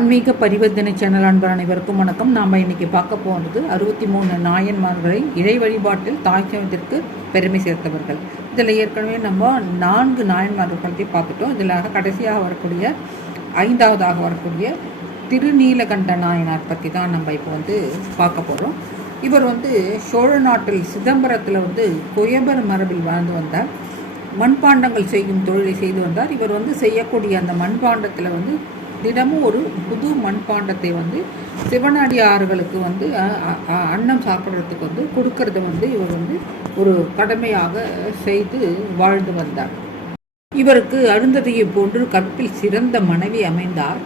ஆன்மீக பரிவர்த்தனை சேனல் அன்பர் அனைவருக்கும் வணக்கம். நாம் இன்னைக்கு பார்க்க போகிறது அறுபத்தி மூணு நாயன்மார்களை இறை வழிபாட்டில் தாய்ச்சவத்திற்கு பெருமை சேர்த்தவர்கள். இதில் ஏற்கனவே நம்ம நான்கு நாயன்மார்கள் பற்றி பார்த்துட்டோம். இதில் கடைசியாக வரக்கூடிய ஐந்தாவதாக வரக்கூடிய திருநீலகண்ட நாயனார் பற்றி தான் நம்ம இப்போ வந்து பார்க்க போகிறோம் இவர் வந்து சோழ நாட்டில் சிதம்பரத்தில் வந்து குயபர் மரபில் வாழ்ந்து வந்தார். மண்பாண்டங்கள் செய்யும் தொழிலை செய்து வந்தார். இவர் வந்து செய்யக்கூடிய அந்த மண்பாண்டத்தில் வந்து தினமும் ஒரு புது மண்பாண்டத்தை வந்து சிவனடியார்களுக்கு வந்து அன்னம் சாப்பிட்றதுக்கு வந்து கொடுக்கறத வந்து இவர் வந்து ஒரு கடமையாக செய்து வாழ்ந்து வந்தார். இவருக்கு அருந்ததியை போன்று கற்பில் சிறந்த மனைவி அமைந்தார்.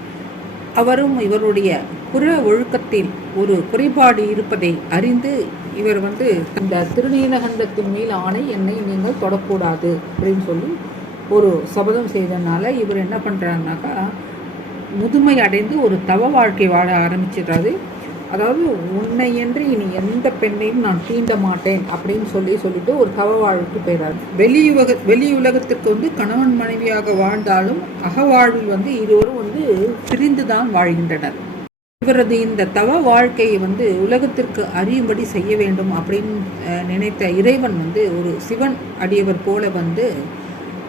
அவரும் இவருடைய புற ஒழுக்கத்தில் ஒரு குறைபாடு இருப்பதை அறிந்து இவர் வந்து இந்த திருநீலகண்டத்தின் மேல் ஆணை என்னை நீங்கள் தொடக்கூடாது அப்படின்னு சொல்லி ஒரு சபதம் செய்தனால இவர் என்ன பண்ணுறாருனாக்கா முதுமை அடைந்து ஒரு தவ வாழ்க்கை வாழ ஆரம்பிச்சிடுறாரு. அதாவது உன்னை என்று இனி எந்த பெண்ணையும் நான் தீண்ட மாட்டேன் அப்படின்னு சொல்லி சொல்லிட்டு ஒரு தவ வாழ்க்கை போயிடாரு வெளியுலக உலகத்திற்கு வந்து கணவன் மனைவியாக வாழ்ந்தாலும் அகவாழ்வில் வந்து இருவரும் வந்து பிரிந்து தான் வாழ்கின்றனர். இவரது இந்த தவ வாழ்க்கையை வந்து உலகத்திற்கு அறியும்படி செய்ய வேண்டும் அப்படின்னு நினைத்த இறைவன் வந்து ஒரு சிவன் அடியவர் போல வந்து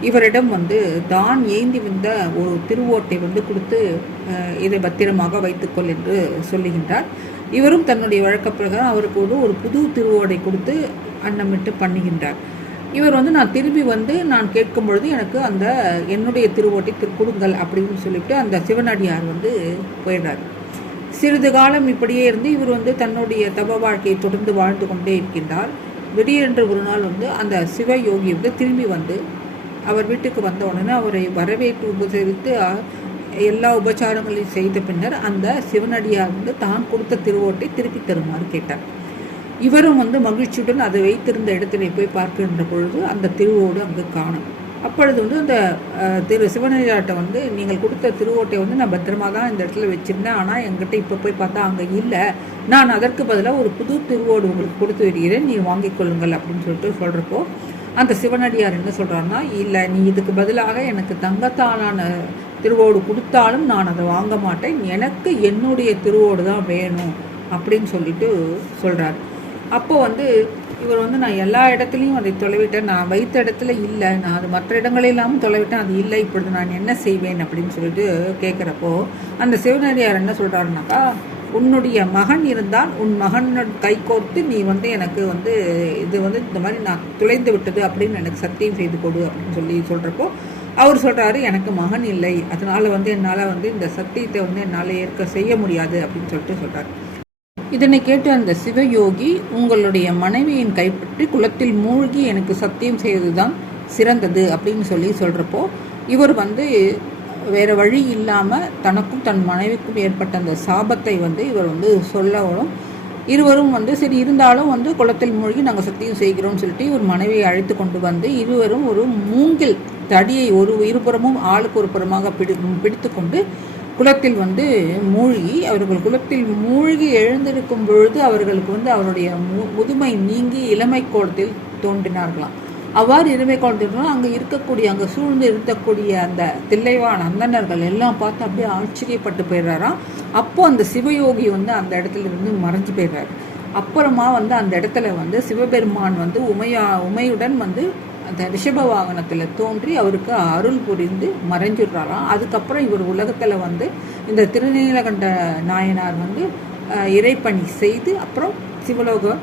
இவரிடம் வந்து தான் ஏந்தி வந்த ஒரு திருவோட்டை வந்து கொடுத்து இதை பத்திரமாக வைத்துக்கொள் என்று சொல்லுகின்றார். இவரும் தன்னுடைய வழக்கப்பிரகாரம் அவருக்கு ஒரு ஒரு புது திருவோடை கொடுத்து அன்னமிட்டு பண்ணுகின்றார். இவர் வந்து நான் திரும்பி வந்து நான் கேட்கும் பொழுது எனக்கு அந்த என்னுடைய திருவோட்டை கொடுங்கள் அப்படின்னு சொல்லிட்டு அந்த சிவனடியார் வந்து போயிடுறார். சிறிது காலம் இப்படியே இருந்து இவர் வந்து தன்னுடைய தப வாழ்க்கையை தொடர்ந்து வாழ்ந்து கொண்டே இருக்கின்றார். திடீரென்று ஒரு நாள் வந்து அந்த சிவயோகி வந்து திரும்பி வந்து அவர் வீட்டுக்கு வந்த உடனே அவரை வரவேற்று உபசரித்து எல்லா உபச்சாரங்களையும் செய்த பின்னர் அந்த சிவனடியார் வந்து தான் கொடுத்த திருவோட்டை திருப்பி தருமாறு கேட்டார். இவரும் வந்து மகிழ்ச்சியுடன் அதை வைத்திருந்த இடத்திலே போய் பார்க்கின்ற பொழுது அந்த திருவோடு அங்கு காணும். அப்பொழுது வந்து அந்த திரு சிவனடியார்ட்ட வந்து நீங்கள் கொடுத்த திருவோட்டை வந்து நான் பத்திரமா தான் இந்த இடத்துல வச்சுருந்தேன். ஆனால் எங்கிட்ட இப்போ போய் பார்த்தா அங்கே இல்லை. நான் அதற்கு பதிலாக ஒரு புது திருவோடு உங்களுக்கு கொடுத்து விடுகிறேன். நீ வாங்கிக் கொள்ளுங்கள் அப்படின்னு சொல்லிட்டு சொல்கிறப்போ அந்த சிவனடியார் என்ன சொல்கிறாருன்னா இல்லை நீ இதுக்கு பதிலாக எனக்கு தங்கத்தாலான திருவோடு கொடுத்தாலும் நான் அதை வாங்க மாட்டேன். எனக்கு என்னுடைய திருவோடு தான் வேணும் அப்படின்னு சொல்லிட்டு சொல்கிறார் அப்போ வந்து இவர் வந்து நான் எல்லா இடத்துலையும் அதை தொலைவிட்டேன். நான் வைத்த இடத்துல இல்லை. நான் அது மற்ற இடங்களெல்லாம் தொலைவிட்டேன். அது இல்லை. இப்பொழுது நான் என்ன செய்வேன்? அப்படின்னு சொல்லிட்டு கேட்குறப்போ அந்த சிவனடியார் என்ன சொல்கிறாருனாக்கா உன்னுடைய மகன் இருந்தால் உன் மகனோட கைகோர்த்து நீ வந்து எனக்கு வந்து இது வந்து இந்த மாதிரி நான் துளைந்து விட்டது அப்படின்னு எனக்கு சத்தியம் செய்து கொடு அப்படின்னு சொல்லி சொல்கிறப்போ அவர் சொல்கிறாரு எனக்கு மகன் இல்லை. அதனால் வந்து என்னால் வந்து இந்த சத்தியத்தை வந்து என்னால் ஏற்க செய்ய முடியாது அப்படின்னு சொல்லிட்டு சொல்கிறார் இதனை கேட்டு அந்த சிவயோகி உங்களுடைய மனைவியின் கைப்பற்றி குளத்தில் மூழ்கி எனக்கு சத்தியம் செய்வதுதான் சிறந்தது அப்படின்னு சொல்லி சொல்கிறப்போ இவர் வந்து வேறு வழி இல்லாமல் தனக்கும் தன் மனைவிக்கும் ஏற்பட்ட அந்த சாபத்தை வந்து இவர் வந்து சொல்லவும் இருவரும் வந்து சரி இருந்தாலும் வந்து குளத்தில் மூழ்கி நாங்கள் சத்தியம் செய்கிறோம்னு சொல்லிட்டு இவர் மனைவியை அழைத்து கொண்டு வந்து இருவரும் ஒரு மூங்கில் தடியை ஒரு இருபுறமும் ஆளுக்கு ஒரு புறமாக பிடி பிடித்து கொண்டு குளத்தில் வந்து மூழ்கி அவர்கள் குளத்தில் மூழ்கி எழுந்திருக்கும் பொழுது அவர்களுக்கு வந்து அவருடைய மு- முதுமை நீங்கி இளமை கோலத்தில் தோன்றினார்களாம். அவ்வாறு இருமை கோலத்தில் அங்கே இருக்கக்கூடிய அங்கே சூழ்ந்து இருக்கக்கூடிய அந்த தில்லைவான அந்தனர்கள் எல்லாம் பார்த்து அப்படியே ஆச்சரியப்பட்டு போயிடுறாராம். அப்போ அந்த சிவயோகி வந்து அந்த இடத்துல இருந்து மறைஞ்சு போயிடுறாரு. அப்புறமா வந்து அந்த இடத்துல வந்து சிவபெருமான் வந்து உமையா உமையுடன் வந்து அந்த ரிஷப வாகனத்தில் தோன்றி அவருக்கு அருள் புரிந்து மறைஞ்சிடுறாராம். அதுக்கப்புறம் இவர் உலகத்தில் வந்து இந்த திருநீலகண்ட நாயனார் வந்து இறைப்பணி செய்து அப்புறம் சிவலோகம்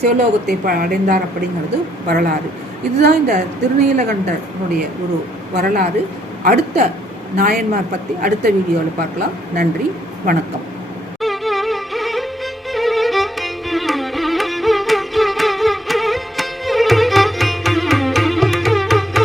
சிவலோகத்தை ப- அடைந்தார் அப்படிங்கிறது வரலாறு. இதுதான் இந்த திருநீலகண்டனுடைய ஒரு வரலாறு. அடுத்த நாயன்மார் பற்றி அடுத்த வீடியோவில் பார்க்கலாம். நன்றி வணக்கம்.